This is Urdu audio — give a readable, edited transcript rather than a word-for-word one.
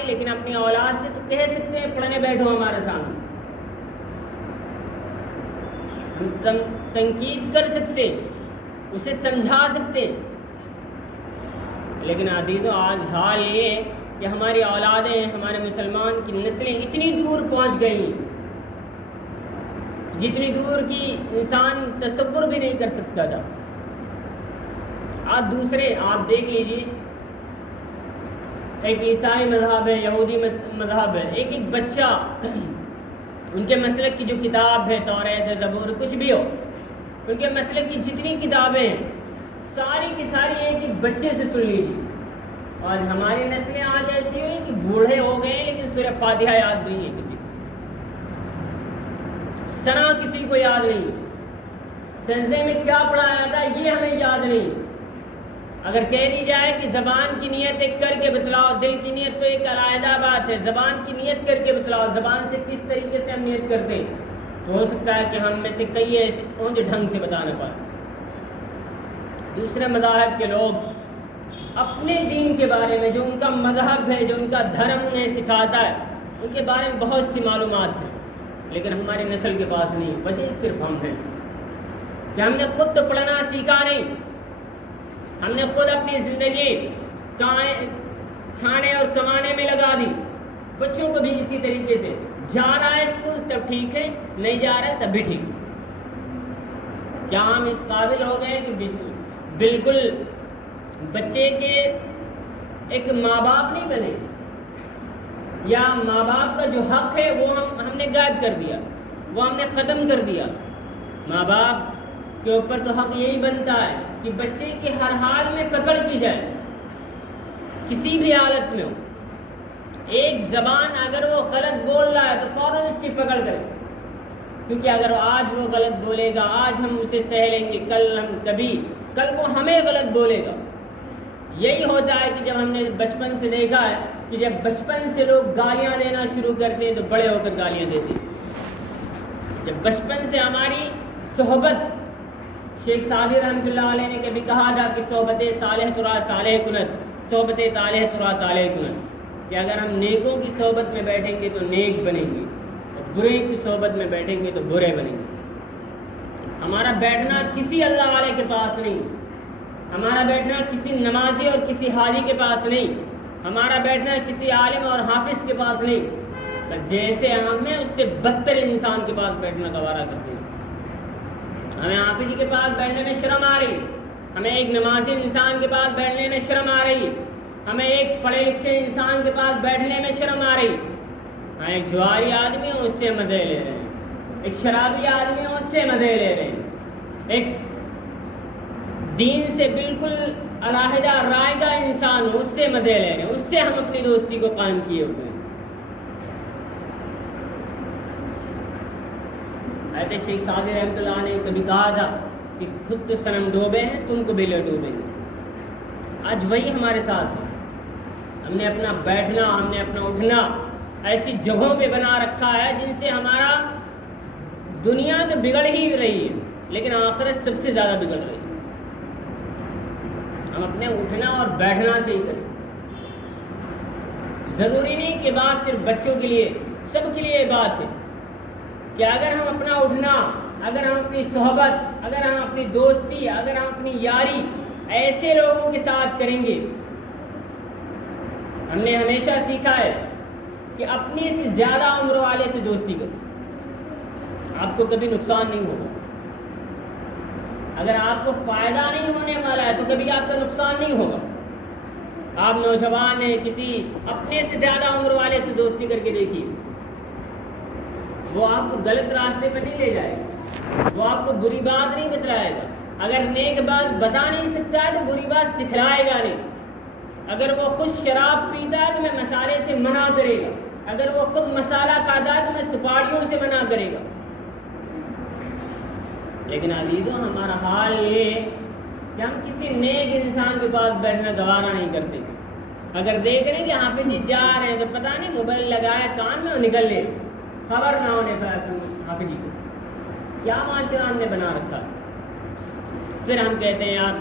نہیں، لیکن اپنی اولاد سے تو کہہ سکتے ہیں پڑھنے بیٹھو ہمارے سامنے، ہم تنقید کر سکتے، اسے سمجھا سکتے، لیکن عزیزو آج حال یہ کہ ہماری اولادیں، ہمارے مسلمان کی نسلیں اتنی دور پہنچ گئی جتنی دور کی انسان تصور بھی نہیں کر سکتا تھا۔ آج دوسرے آپ دیکھ لیجیے، ایک عیسائی مذہب ہے، یہودی مذہب ہے، ایک بچہ ان کے مسلک کی جو کتاب ہے، توریت ہے، زبور، کچھ بھی ہو، ان کے مسلک کی جتنی کتابیں ہیں ساری کی ساری ایک بچے سے سن لیجیے۔ آج ہماری نسلیں آج ایسی ہوئی کہ بوڑھے ہو گئے ہیں لیکن سورہ فاتحہ یاد نہیں ہے کسی کو، ثنا کسی کو یاد نہیں، سجدے میں کیا پڑھایا تھا یہ ہمیں یاد نہیں۔ اگر کہہ دی جائے کہ زبان کی نیت ایک کر کے بتلاؤ، دل کی نیت تو ایک علیحدہ بات ہے، زبان کی نیت کر کے بتلاؤ، زبان سے کس طریقے سے ہم نیت کرتے ہیں، تو ہو سکتا ہے کہ ہم میں سے کئی ایسے ہوں جو ڈھنگ سے بتا نہ پائیں۔ دوسرے مذاہب کے لوگ اپنے دین کے بارے میں، جو ان کا مذہب ہے، جو ان کا دھرم انہیں سکھاتا ہے، ان کے بارے میں بہت سی معلومات ہیں، لیکن ہماری نسل کے پاس نہیں۔ وجہ صرف ہم ہیں کہ ہم نے خود تو پڑھنا سیکھا نہیں، ہم نے خود اپنی زندگی کھانے اور کمانے میں لگا دی۔ بچوں کو بھی اسی طریقے سے، جا رہا ہے اسکول تب ٹھیک ہے، نہیں جا رہا ہے تب بھی ٹھیک ہے۔ کیا ہم اس قابل ہو گئے کہ بالکل بچے کے ایک ماں باپ نہیں بنے، یا ماں باپ کا جو حق ہے وہ ہم نے غائب کر دیا، وہ ہم نے ختم کر دیا؟ ماں باپ کے اوپر تو حق یہی بنتا ہے کہ بچے کی ہر حال میں پکڑ کی جائے، کسی بھی حالت میں ہو۔ ایک زبان اگر وہ غلط بول رہا ہے تو فوراً اس کی پکڑ کرے، کیونکہ اگر آج وہ غلط بولے گا، آج ہم اسے سہ لیں گے، کل وہ ہمیں غلط بولے گا۔ یہی ہوتا ہے کہ جب ہم نے بچپن سے دیکھا ہے کہ جب بچپن سے لوگ گالیاں دینا شروع کرتے ہیں تو بڑے ہو کر گالیاں دیتے ہیں۔ جب بچپن سے ہماری صحبت، شیخ سعدی رحمۃ اللہ علیہ نے کبھی کہا تھا کہ صحبت صالح ترا صالح کنت، صحبت طالح ترا طالح کنت، کہ اگر ہم نیکوں کی صحبت میں بیٹھیں گے تو نیک بنیں گے، اور برے کی صحبت میں بیٹھیں گے تو برے بنیں گے۔ ہمارا بیٹھنا کسی اللہ والے کے پاس نہیں، ہمارا بیٹھنا کسی نمازی اور کسی حاجی کے پاس نہیں، ہمارا بیٹھنا کسی عالم اور حافظ کے پاس نہیں، جیسے ہمیں اس سے بدتر انسان کے پاس بیٹھنا گوارا کرتے ہیں۔ ہمیں حافظ کے پاس بیٹھنے میں شرم آ رہی، ہمیں ایک نمازی انسان کے پاس بیٹھنے میں شرم آ رہی، ہمیں ایک پڑھے لکھے انسان کے پاس بیٹھنے میں شرم آ رہی، ہاں ایک جواری آدمی ہوں اس سے مزے لے رہے ہیں، ایک شرابی آدمی ہوں اس سے مزے لے رہے ہیں، ایک دین سے بالکل علیحدہ رائے کا انسان ہو اس سے مزے لے رہے ہیں، اس سے ہم اپنی دوستی کو قائم کیے ہوئے ہیں۔ ایسے شیخ سعدی رحمۃ اللہ نے کبھی کہا تھا کہ خود تو صنم ڈوبے ہیں، تم کو بھی لے ڈوبیں گے۔ آج وہی ہمارے ساتھ ہے، ہم نے اپنا بیٹھنا، ہم نے اپنا اٹھنا ایسی جگہوں پہ بنا رکھا ہے جن سے ہمارا دنیا تو بگڑ ہی رہی ہے لیکن آخرت سب سے زیادہ بگڑ رہی ہے۔ ہم اپنے اٹھنا اور بیٹھنا سے ہی کریں۔ ضروری نہیں کہ بات صرف بچوں کے لیے، سب کے لیے یہ بات ہے کہ اگر ہم اپنا اٹھنا، اگر ہم اپنی صحبت، اگر ہم اپنی دوستی، اگر ہم اپنی یاری ایسے لوگوں کے ساتھ کریں گے، ہم نے ہمیشہ سیکھا ہے کہ اپنی سے زیادہ عمر والے سے دوستی کرو، آپ کو کبھی نقصان نہیں ہوگا۔ اگر آپ کو فائدہ نہیں ہونے والا ہے تو کبھی آپ کا نقصان نہیں ہوگا۔ آپ نوجوان ہیں، کسی اپنے سے زیادہ عمر والے سے دوستی کر کے دیکھیے، وہ آپ کو غلط راستے پر نہیں لے جائے گا، وہ آپ کو بری بات نہیں بتلائے گا۔ اگر نیک بات بتا نہیں سکتا ہے تو بری بات سکھلائے گا نہیں۔ اگر وہ خود شراب پیتا ہے تو میں مسالے سے منع کرے گا، اگر وہ خود مسالہ کھاتا ہے تو میں سپاریوں سے منع کرے گا۔ لیکن عزیزوں ہمارا حال یہ ہے کہ ہم کسی نیک انسان کے پاس بیٹھنا گوارا نہیں کرتے۔ اگر دیکھ رہے ہیں کہ حافظ جی جا رہے ہیں تو پتہ نہیں موبائل لگایا کان میں اور نکل لے، خبر نہ ہونے پر حافظ جی کو کیا معاشرہ ہم نے بنا رکھا۔ پھر ہم کہتے ہیں یار